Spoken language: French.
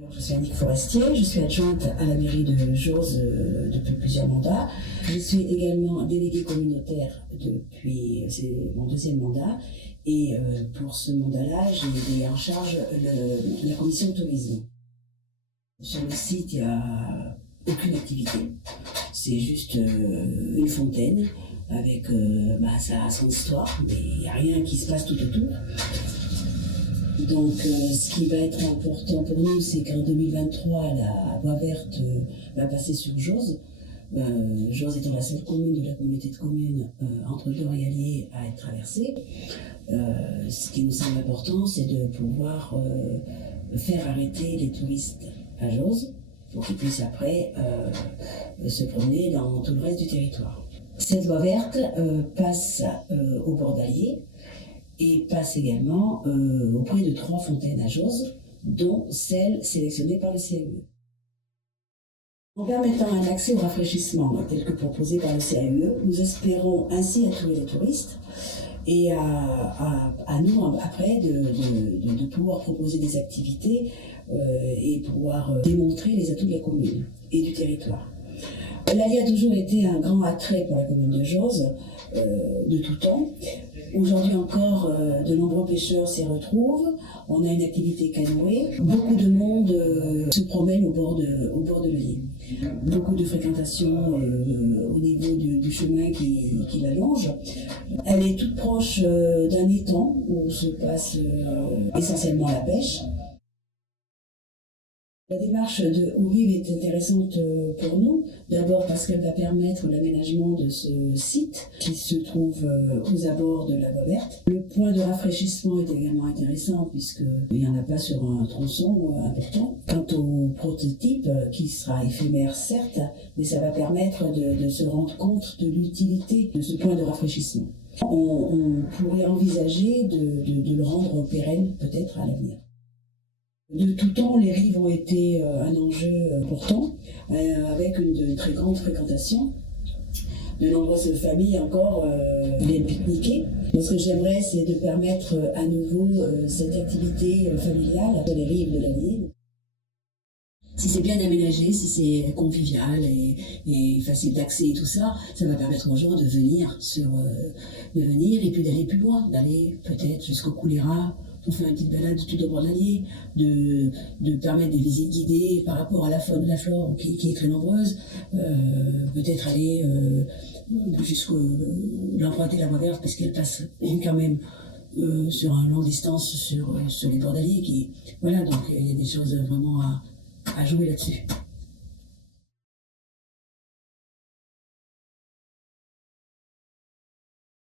Alors, je suis Annick Forestier, je suis adjointe à la mairie de Jose depuis plusieurs mandats. Je suis également déléguée communautaire depuis, c'est mon deuxième mandat. Et pour ce mandat-là, j'ai en charge la commission tourisme. Sur le site, il n'y a aucune activité. C'est juste une fontaine avec ça a son histoire, mais il n'y a rien qui se passe tout autour. Donc, ce qui va être important pour nous, c'est qu'en 2023, la voie verte va passer sur Jose. Jose étant la seule commune de la communauté de communes entre Dore et Allier à être traversée. Ce qui nous semble important, c'est de pouvoir faire arrêter les touristes à Jose pour qu'ils puissent après se promener dans tout le reste du territoire. Cette voie verte passe au bord d'Allier et passe également auprès de 3 fontaines à Jose, dont celle sélectionnée par le CAUE. En permettant un accès au rafraîchissement tel que proposé par le CAUE, nous espérons ainsi attirer les touristes et à nous après de pouvoir proposer des activités et pouvoir démontrer les atouts de la commune et du territoire. L'Allier a toujours été un grand attrait pour la commune de Jose, de tout temps. Aujourd'hui encore, de nombreux pêcheurs s'y retrouvent. On a une activité canoë. Beaucoup de monde se promène au bord de l'Allier. Beaucoup de fréquentation au niveau du chemin qui la longe. Elle est toute proche d'un étang où se passe essentiellement la pêche. La démarche de Eau Vive est intéressante pour nous, d'abord parce qu'elle va permettre l'aménagement de ce site qui se trouve aux abords de la voie verte. Le point de rafraîchissement est également intéressant puisqu'il n'y en a pas sur un tronçon important. Quant au prototype, qui sera éphémère certes, mais ça va permettre de se rendre compte de l'utilité de ce point de rafraîchissement. On pourrait envisager de le rendre pérenne peut-être à l'avenir. De tout temps, les rives ont été un enjeu important, avec une très grande fréquentation. De nombreuses familles encore viennent pique-niquer. Donc, ce que j'aimerais, c'est de permettre à nouveau cette activité familiale sur les rives de l'Allier. Si c'est bien aménagé, si c'est convivial et facile d'accès et tout ça, ça va permettre aux gens de venir et puis d'aller plus loin, d'aller peut-être jusqu'au Couléra. On fait une petite balade tout au bord de l'Allier, de permettre des visites guidées par rapport à la faune, la flore qui est très nombreuse, peut-être aller l'emprunter la voie verte parce qu'elle passe quand même sur une longue distance sur les bords d'Allier. Voilà, donc il y a des choses vraiment à jouer là-dessus.